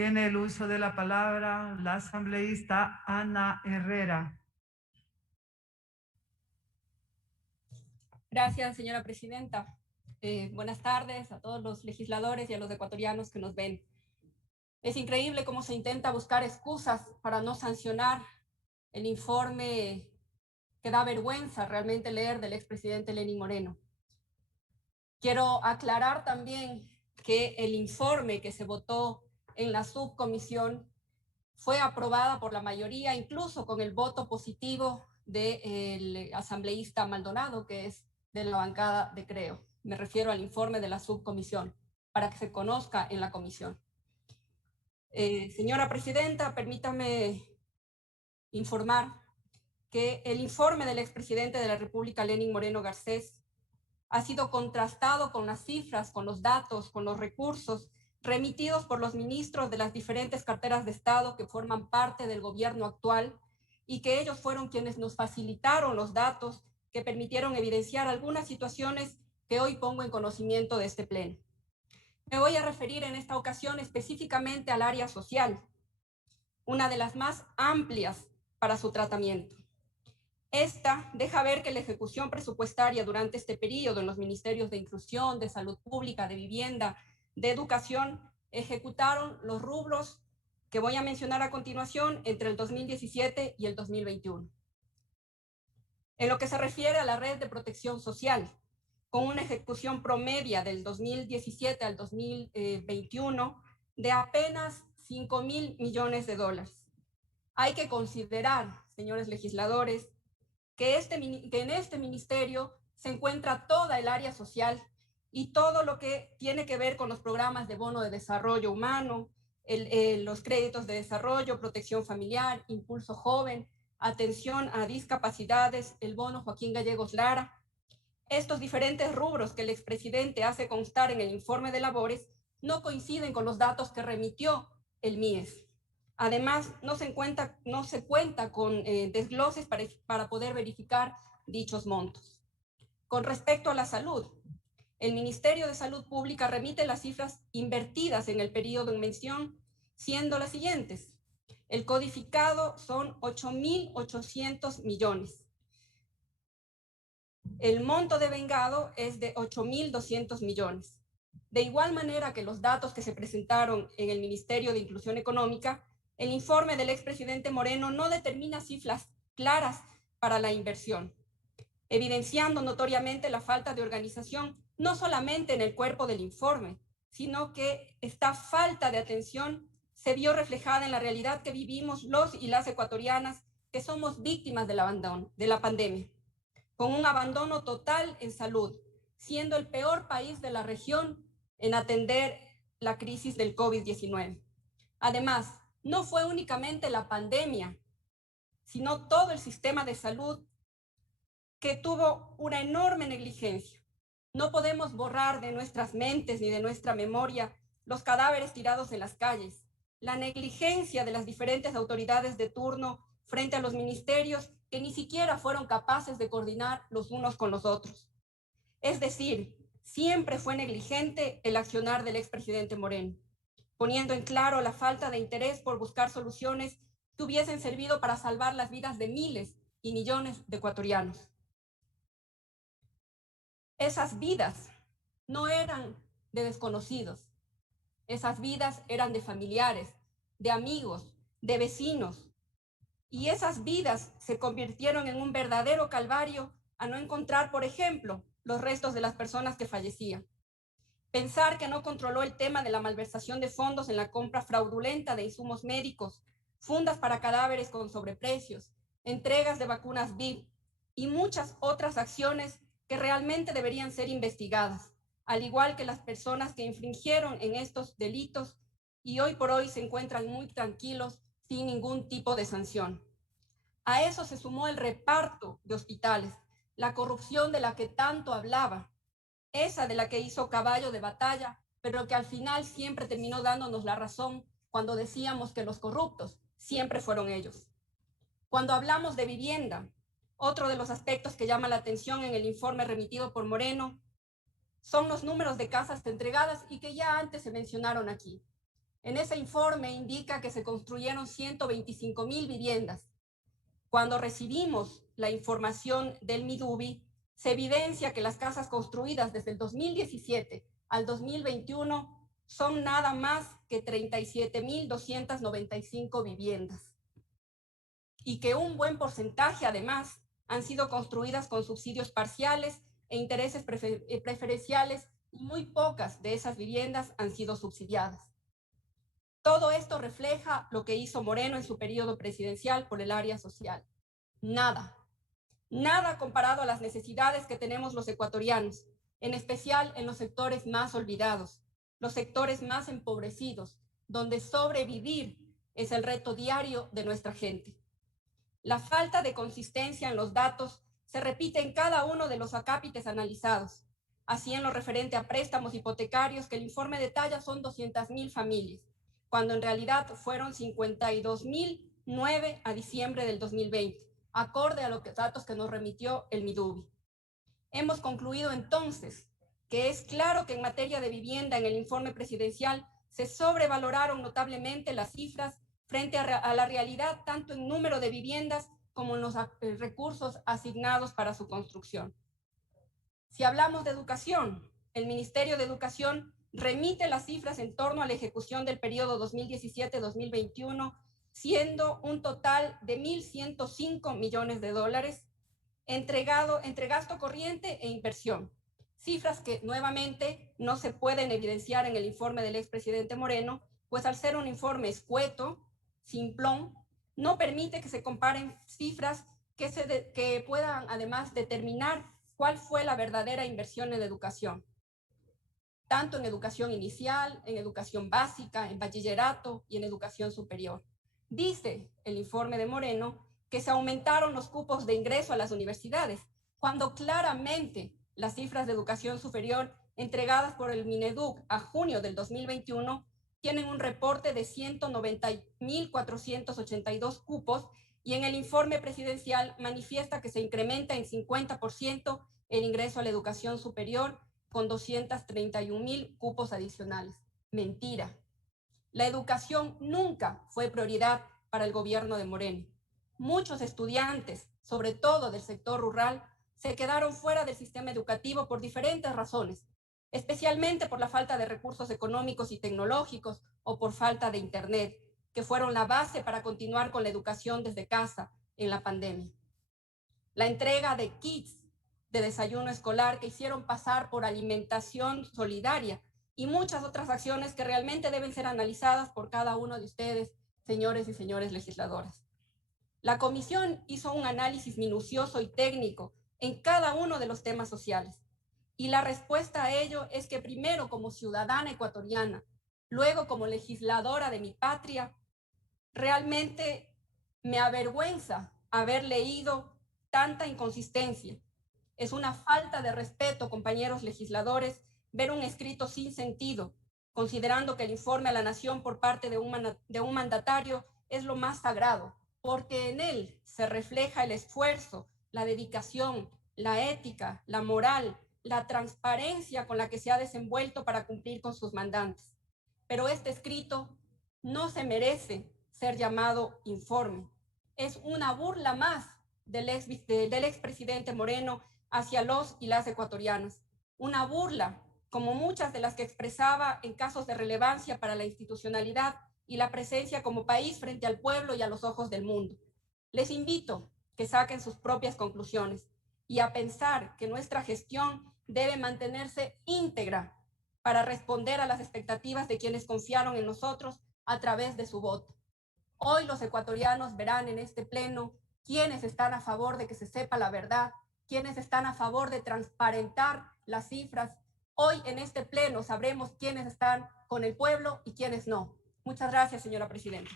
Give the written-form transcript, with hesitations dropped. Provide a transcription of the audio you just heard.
Tiene el uso de la palabra la asambleísta Ana Herrera. Gracias, señora presidenta. Buenas tardes a todos los legisladores y a los ecuatorianos que nos ven. Es increíble cómo se intenta buscar excusas para no sancionar el informe que da vergüenza realmente leer del expresidente Lenín Moreno. Quiero aclarar también que el informe que se votó en la subcomisión fue aprobada por la mayoría, incluso con el voto positivo del asambleísta Maldonado, que es de la bancada de Creo. Me refiero al informe de la subcomisión, para que se conozca en la comisión. Señora presidenta, permítame informar que el informe del expresidente de la República, Lenín Moreno Garcés, ha sido contrastado con las cifras, con los datos, con los recursos remitidos por los ministros de las diferentes carteras de Estado que forman parte del gobierno actual y que ellos fueron quienes nos facilitaron los datos que permitieron evidenciar algunas situaciones que hoy pongo en conocimiento de este pleno. Me voy a referir en esta ocasión específicamente al área social, una de las más amplias para su tratamiento. Esta deja ver que la ejecución presupuestaria durante este periodo en los ministerios de Inclusión, de Salud Pública, de Vivienda, de Educación, ejecutaron los rubros que voy a mencionar a continuación entre el 2017 y el 2021. En lo que se refiere a la red de protección social, con una ejecución promedia del 2017 al 2021 de apenas 5.000 millones de dólares. Hay que considerar, señores legisladores, que en este ministerio se encuentra toda el área social y todo lo que tiene que ver con los programas de bono de desarrollo humano, los créditos de desarrollo, protección familiar, impulso joven, atención a discapacidades, el bono Joaquín Gallegos Lara. Estos diferentes rubros que el expresidente hace constar en el informe de labores no coinciden con los datos que remitió el MIES. Además, no se cuenta con desgloses para poder verificar dichos montos. Con respecto a la salud, el Ministerio de Salud Pública remite las cifras invertidas en el periodo en mención, siendo las siguientes. El codificado son 8.800 millones. El monto devengado es de 8.200 millones. De igual manera que los datos que se presentaron en el Ministerio de Inclusión Económica, el informe del expresidente Moreno no determina cifras claras para la inversión, evidenciando notoriamente la falta de organización, no solamente en el cuerpo del informe, sino que esta falta de atención se vio reflejada en la realidad que vivimos los y las ecuatorianas que somos víctimas del abandono, de la pandemia, con un abandono total en salud, siendo el peor país de la región en atender la crisis del COVID-19. Además, no fue únicamente la pandemia, sino todo el sistema de salud que tuvo una enorme negligencia. No podemos borrar de nuestras mentes ni de nuestra memoria los cadáveres tirados en las calles, la negligencia de las diferentes autoridades de turno frente a los ministerios que ni siquiera fueron capaces de coordinar los unos con los otros. Es decir, siempre fue negligente el accionar del expresidente Moreno, poniendo en claro la falta de interés por buscar soluciones que hubiesen servido para salvar las vidas de miles y millones de ecuatorianos. Esas vidas no eran de desconocidos, esas vidas eran de familiares, de amigos, de vecinos, y esas vidas se convirtieron en un verdadero calvario a no encontrar, por ejemplo, los restos de las personas que fallecían. Pensar que no controló el tema de la malversación de fondos en la compra fraudulenta de insumos médicos, fundas para cadáveres con sobreprecios, entregas de vacunas VIP y muchas otras acciones que realmente deberían ser investigadas, al igual que las personas que infringieron en estos delitos y hoy por hoy se encuentran muy tranquilos sin ningún tipo de sanción. A eso se sumó el reparto de hospitales, la corrupción de la que tanto hablaba, esa de la que hizo caballo de batalla, pero que al final siempre terminó dándonos la razón cuando decíamos que los corruptos siempre fueron ellos. Cuando hablamos de vivienda, otro de los aspectos que llama la atención en el informe remitido por Moreno son los números de casas entregadas y que ya antes se mencionaron aquí. En ese informe indica que se construyeron 125,000 viviendas. Cuando recibimos la información del Midubi, se evidencia que las casas construidas desde el 2017 al 2021 son nada más que 37,295 viviendas y que un buen porcentaje, además, han sido construidas con subsidios parciales e intereses preferenciales, y muy pocas de esas viviendas han sido subsidiadas. Todo esto refleja lo que hizo Moreno en su periodo presidencial por el área social. Nada comparado a las necesidades que tenemos los ecuatorianos, en especial en los sectores más olvidados, los sectores más empobrecidos, donde sobrevivir es el reto diario de nuestra gente. La falta de consistencia en los datos se repite en cada uno de los acápites analizados. Así, en lo referente a préstamos hipotecarios, que el informe detalla son 200,000 familias, cuando en realidad fueron 52,009 a diciembre del 2020, acorde a los datos que nos remitió el Midubi. Hemos concluido entonces que es claro que en materia de vivienda en el informe presidencial se sobrevaloraron notablemente las cifras frente a la realidad, tanto en número de viviendas como en los recursos asignados para su construcción. Si hablamos de educación, el Ministerio de Educación remite las cifras en torno a la ejecución del periodo 2017-2021, siendo un total de $1,105 millones entre gasto corriente e inversión. Cifras que nuevamente no se pueden evidenciar en el informe del expresidente Moreno, pues al ser un informe escueto, simplón, no permite que se comparen cifras que puedan además determinar cuál fue la verdadera inversión en educación, tanto en educación inicial, en educación básica, en bachillerato y en educación superior. Dice el informe de Moreno que se aumentaron los cupos de ingreso a las universidades, cuando claramente las cifras de educación superior entregadas por el Mineduc a junio del 2021 tienen un reporte de 190,482 cupos, y en el informe presidencial manifiesta que se incrementa en 50% el ingreso a la educación superior con 231,000 cupos adicionales. Mentira. La educación nunca fue prioridad para el gobierno de Moreno. Muchos estudiantes, sobre todo del sector rural, se quedaron fuera del sistema educativo por diferentes razones, especialmente por la falta de recursos económicos y tecnológicos o por falta de internet, que fueron la base para continuar con la educación desde casa en la pandemia. La entrega de kits de desayuno escolar que hicieron pasar por alimentación solidaria y muchas otras acciones que realmente deben ser analizadas por cada uno de ustedes, señores y señores legisladores. La comisión hizo un análisis minucioso y técnico en cada uno de los temas sociales, y la respuesta a ello es que primero como ciudadana ecuatoriana, luego como legisladora de mi patria, realmente me avergüenza haber leído tanta inconsistencia. Es una falta de respeto, compañeros legisladores, ver un escrito sin sentido, considerando que el informe a la nación por parte de un mandatario es lo más sagrado, porque en él se refleja el esfuerzo, la dedicación, la ética, la moral, la transparencia con la que se ha desenvuelto para cumplir con sus mandantes. Pero este escrito no se merece ser llamado informe. Es una burla más del expresidente Moreno hacia los y las ecuatorianas. Una burla, como muchas de las que expresaba en casos de relevancia para la institucionalidad y la presencia como país frente al pueblo y a los ojos del mundo. Les invito que saquen sus propias conclusiones y a pensar que nuestra gestión debe mantenerse íntegra para responder a las expectativas de quienes confiaron en nosotros a través de su voto. Hoy los ecuatorianos verán en este pleno quiénes están a favor de que se sepa la verdad, quiénes están a favor de transparentar las cifras. Hoy en este pleno sabremos quiénes están con el pueblo y quiénes no. Muchas gracias, señora presidenta.